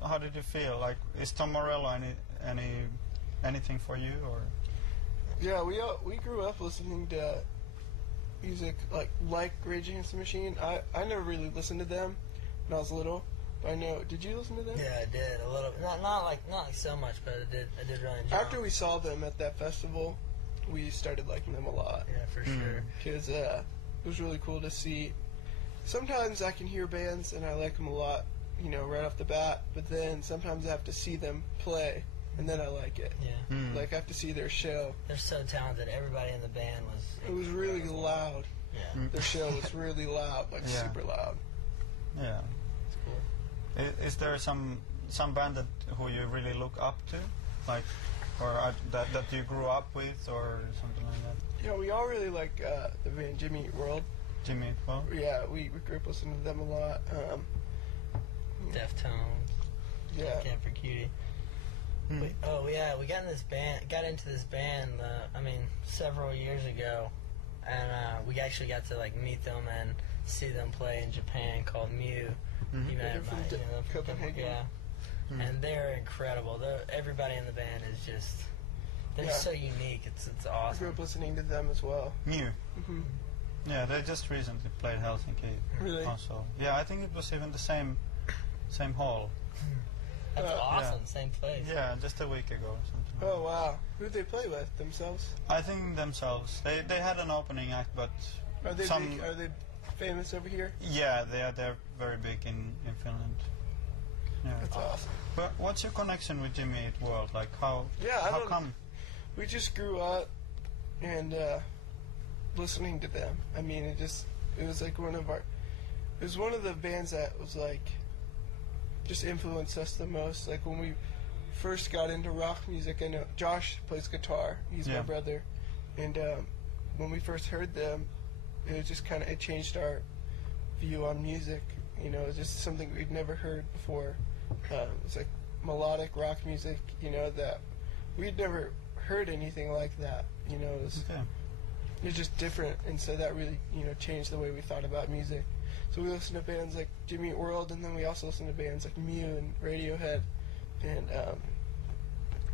how did you feel? Like, is Tom Morello anything for you, or? Yeah, we grew up listening to music like Rage Against the Machine. I never really listened to them when I was little. But I know. Did you listen to them? Yeah, I did a little. Not like so much, but I did really enjoy. After we saw them at that festival, we started liking them a lot. Yeah, for sure. Because it was really cool to see. Sometimes I can hear bands and I like them a lot, right off the bat. But then sometimes I have to see them play, and then I like it. Yeah. Like I have to see their show. They're so talented. Everybody in the band was. It was really loud. Yeah. Their show was really loud, like super loud. Yeah. It's cool. Is there some band who you really look up to, like, or that you grew up with, or something like that? Yeah, we all really like the band Jimmy Eat World. Jimmy Eat World? Yeah, we grew up listening to them a lot. Deftones. Yeah. Camp for Cutie. We got into this band. Several years ago, and we actually got to meet them and see them play in Japan, called Mew. They're from Copenhagen. Yeah. And they're incredible. Everybody in the band is just so unique. It's awesome. I grew up listening to them as well. Mew. Yeah, they just recently played Helsinki. Really? Also. Yeah, I think it was even the same hall. That's awesome. Yeah. Same place. Yeah, just a week ago or something. Oh wow! Who did they play with? Themselves? I think themselves. They had an opening act, but are they big, are they famous over here? Yeah, they're very big in Finland. Yeah. That's awesome. But what's your connection with Jimmy Eat World? Like how come? We just grew up and listening to them. I mean, it was like it was one of the bands that was like just influenced us the most. Like when we first got into rock music, I know Josh plays guitar. He's my brother, and when we first heard them, it was just it changed our view on music. It was just something we'd never heard before. It was like melodic rock music, that we'd never heard anything like that. It was just different, and so that really changed the way we thought about music. So we listened to bands like Jimmy Eat World, and then we also listened to bands like Mew and Radiohead, and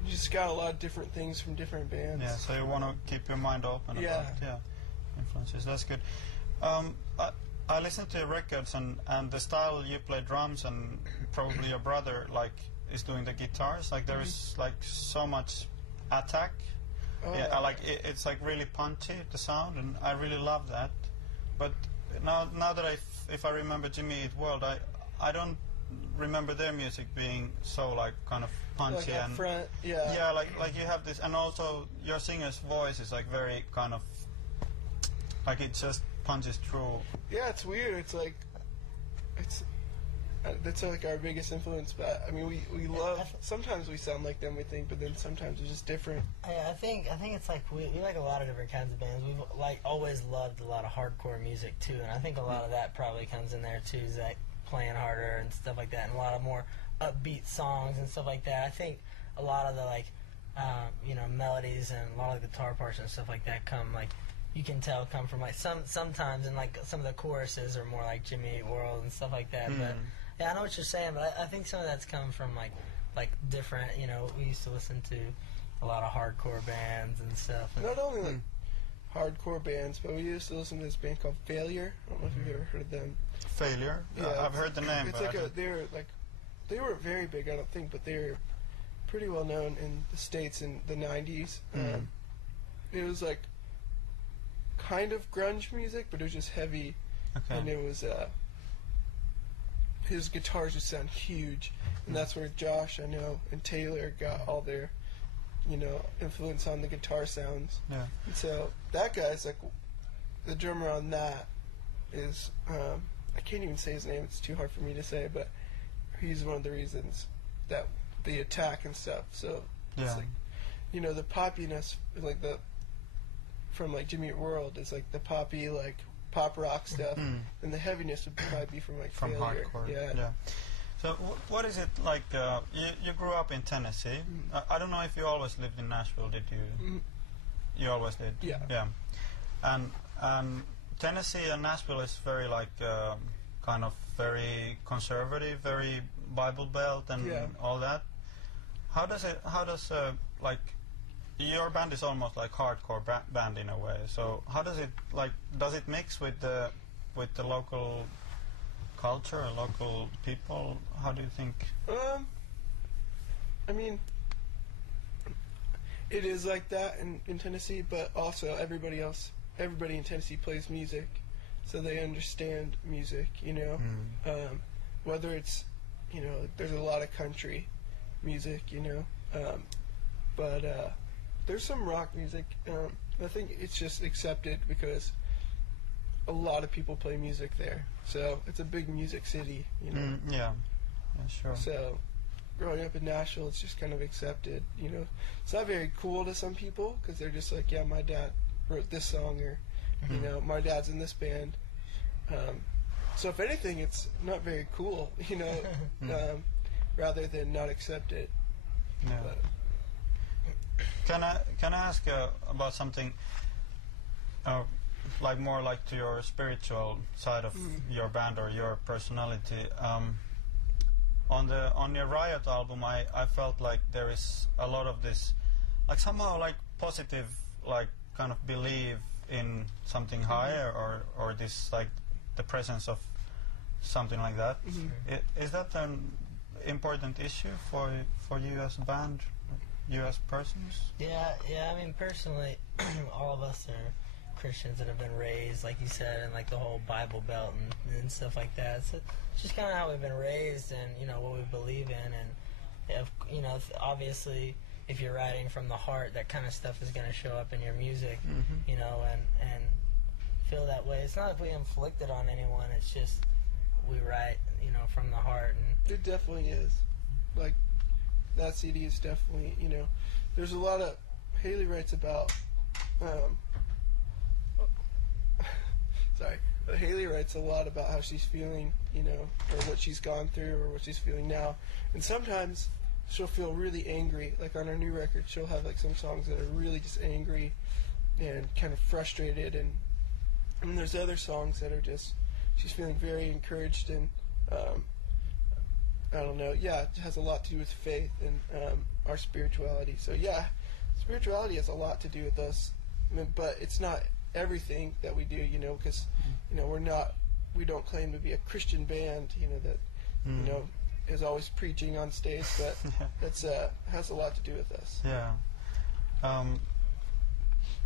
you just got a lot of different things from different bands. Yeah, so you want to keep your mind open about influences. That's good. I listened to your records, and the style you play drums, and probably your brother is doing the guitars. Like there is so much attack. It's really punchy, the sound, and I really love that. But now that if I remember Jimmy Eat World, I don't remember their music being so kind of punchy and front, you have this, and also your singer's voice is very kind of it just punches through. Yeah, it's weird. That's our biggest influence. But I mean, we love. Sometimes we sound like them, we think, but then sometimes we're just different. I think it's we like a lot of different kinds of bands. We've always loved a lot of hardcore music too, and I think a lot of that probably comes in there too. Is playing harder and stuff like that, and a lot of more upbeat songs and stuff like that. I think a lot of the melodies and a lot of the guitar parts and stuff like that come you can tell come from sometimes, and some of the choruses are more like Jimmy Eat World and stuff like that. But yeah, I know what you're saying, but I think some of that's come from different. We used to listen to a lot of hardcore bands and stuff. And not only hardcore bands, but we used to listen to this band called Failure. I don't know if you've ever heard of them. Failure? Yeah, I've heard the name. It's they were very big, I don't think, but they were pretty well known in the States in the 90s. It was kind of grunge music, but it was just heavy, and it was his guitars just sound huge, and that's where Josh, I know, and Taylor got all their influence on the guitar sounds. Yeah. And so that guy's the drummer on that is I can't even say his name, it's too hard for me to say, but he's one of the reasons that the attack and stuff. So it's the poppiness from Jimmy Eat World is the poppy pop rock stuff, and the heaviness would probably be from Failure. Hardcore. Yeah. So what is it like? You grew up in Tennessee. I don't know if you always lived in Nashville. Did you? You always did. Yeah. Yeah. And Tennessee and Nashville is very kind of very conservative, very Bible Belt and all that. How does like your band is almost like hardcore band in a way. So how does it does it mix with the local culture or local people? How do you think? I mean, it is like that in Tennessee, but also everybody in Tennessee plays music, so they understand music, you know. Whether it's, you know, there's a lot of country music, you know, but there's some rock music. I think it's just accepted because a lot of people play music there, so it's a big music city, you know. Yeah, sure. So growing up in Nashville, it's just kind of accepted, you know. It's not very cool to some people because they're just like, yeah, my dad wrote this song, or you know, my dad's in this band. So if anything, it's not very cool, you know, rather than not accepted. Yeah. Can I ask about something like more like to your spiritual side of your band or your personality? On your Riot album, I felt like there is a lot of this, like somehow like positive, like kind of belief in something higher, or this like the presence of something like that. Is that an important issue for you as a band, you as persons? Yeah. I mean, personally, all of us are Christians that have been raised, like you said, in like the whole Bible Belt and stuff like that. So it's just kind of how we've been raised, and you know what we believe in, and if, you know, obviously if you're writing from the heart, that kind of stuff is going to show up in your music, you know, and feel that way. It's not if we inflict it on anyone. It's just we write, you know, from the heart. And it definitely is. Like, that CD is definitely, you know, there's a lot of, Haley writes about, Haley writes a lot about how she's feeling, you know, or what she's gone through, or what she's feeling now. And sometimes she'll feel really angry. Like on her new record, she'll have like some songs that are really just angry and kind of frustrated, and there's other songs that are just, she's feeling very encouraged, and I don't know, yeah, it has a lot to do with faith and our spirituality. So yeah, spirituality has a lot to do with us, but it's not everything that we do, you know, because, you know, we don't claim to be a Christian band, you know, that, you know, is always preaching on stage, but that's has a lot to do with us. Yeah. I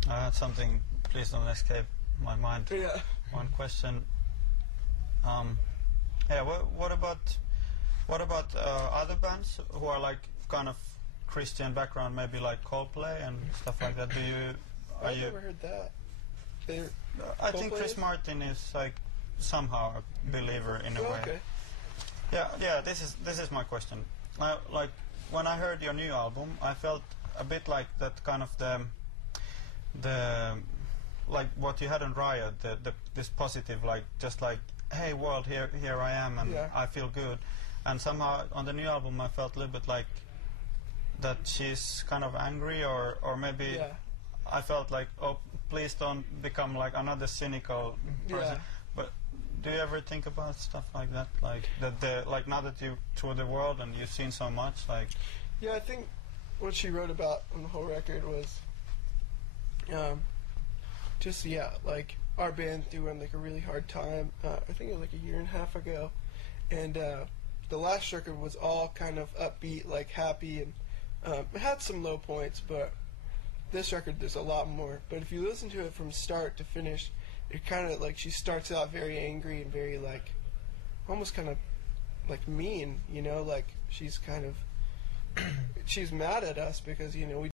had something, please don't escape my mind. Yeah. One question. What about other bands who are like kind of Christian background, maybe like Coldplay and stuff like that? I've never heard that. I think Chris Martin is like somehow a believer in a way. Okay. Yeah. This is my question. Like when I heard your new album, I felt a bit like that kind of the like what you had on Riot, this positive, like just like, hey world, here I am, and I feel good. And somehow on the new album, I felt a little bit like that she's kind of angry, or maybe I felt like, oh, please don't become like another cynical person. But do you ever think about stuff like that, like that like now that you toured the world and you've seen so much, like? Yeah, I think what she wrote about on the whole record was just like our band through like a really hard time. I think it was like a year and a half ago, and the last record was all kind of upbeat, like happy, and it had some low points, but this record there's a lot more. But if you listen to it from start to finish, it kind of like she starts out very angry and very like almost kind of like mean, you know, like she's kind of she's mad at us because, you know, we